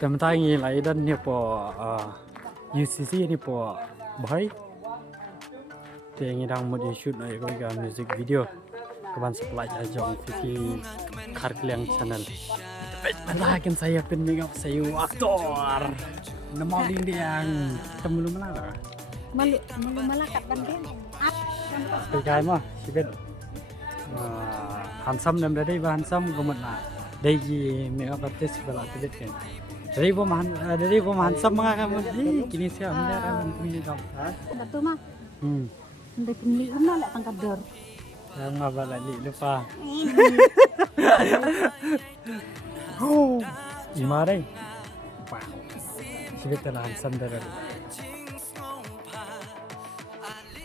Tầm tay nghĩ lại đơn nhiều bộ UCC ni bộ boy thì nghĩ đang một shoot này có cái music video các bạn supply aja Vicky Karkliang channel. Balakin saya makeup saya aktor. Nama yang temu mana? Malu malakat banding. Cái mà chỉ biết handsome nam đây và handsome có một là đây gì makeup artist bala cái biết Dari bo handsome mga kamu kini siya anda kan makeup ha. Betul mah. Hindi kini na la tangkador. Nga bala lupa. Oh, imare. Wow. Sibit na handsome Daryl.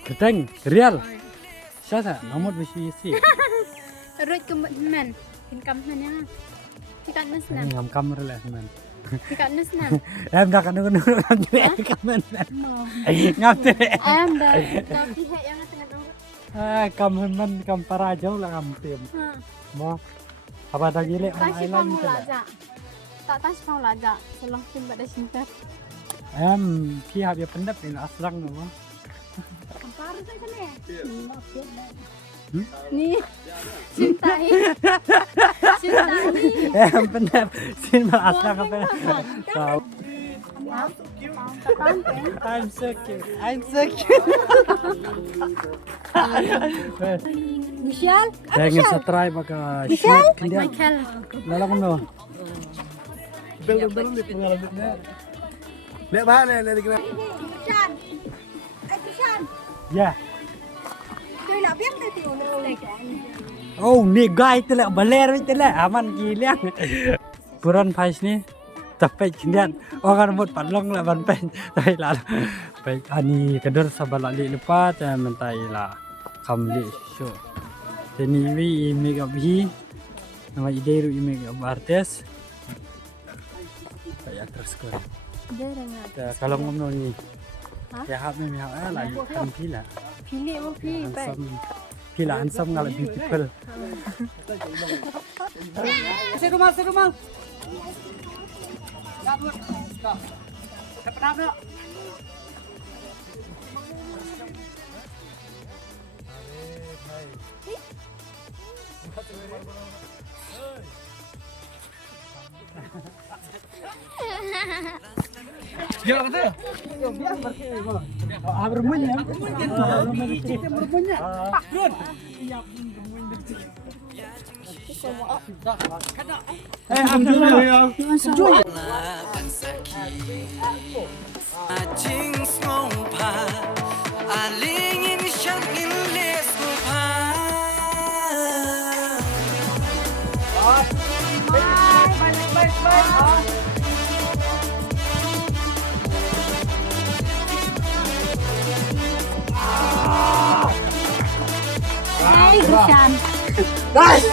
Keteng, real. Siya nomor bisi. Root kmen. Kmen ya. Ikan nus na. Ngam kamera lah man. Ikan nus na. Em dah kan nunggu kamen. Ngam tu. Ayam dah. Tapi hek yang tengah Kamen kam para jauh lah kam tim. Mo. Apa dah gile on island tu. Tak tahu sepang laga. Selang tim pada cinta. Emพี่ครับอย่าเป็นดับเป็นอัสรังนะมั้ง Kampar tu kan ni. Ni. Cintai. Emเป็นดับสินมาอัสรังครับเป็นสาว I'm so cute. Michelle. Jangan subscribe maka shoot kendian. Michael. Lalu kono. Belum di pengalamannya. Lihat mana dari kena. Kishan. Kishan. Ya. Tôi là biết đây tiểu này. Oh, ni guy tu lah baler tu lah aman gila. Puran pais ni tapi kendian orang mut palong lah ban pen. Tai lah. Baik ani kedor sabala li lupa ta mentai lah kamli show. Teni wi makeup hi nama ide ru makeup artist. Saya terus ko. Kalau ngomong ni. Ya hab ni hab lah kan pila. Pilih mau pilih baik. Pila handsome ngala beautiful. Serumah. Dapat apa? Ya betul. Biar berke. Bermunyi. Bermunyi. Run. Iya, bermunyi. Jingsngewbha alingin siyang inlesngewbha Hai Kishan. Guys.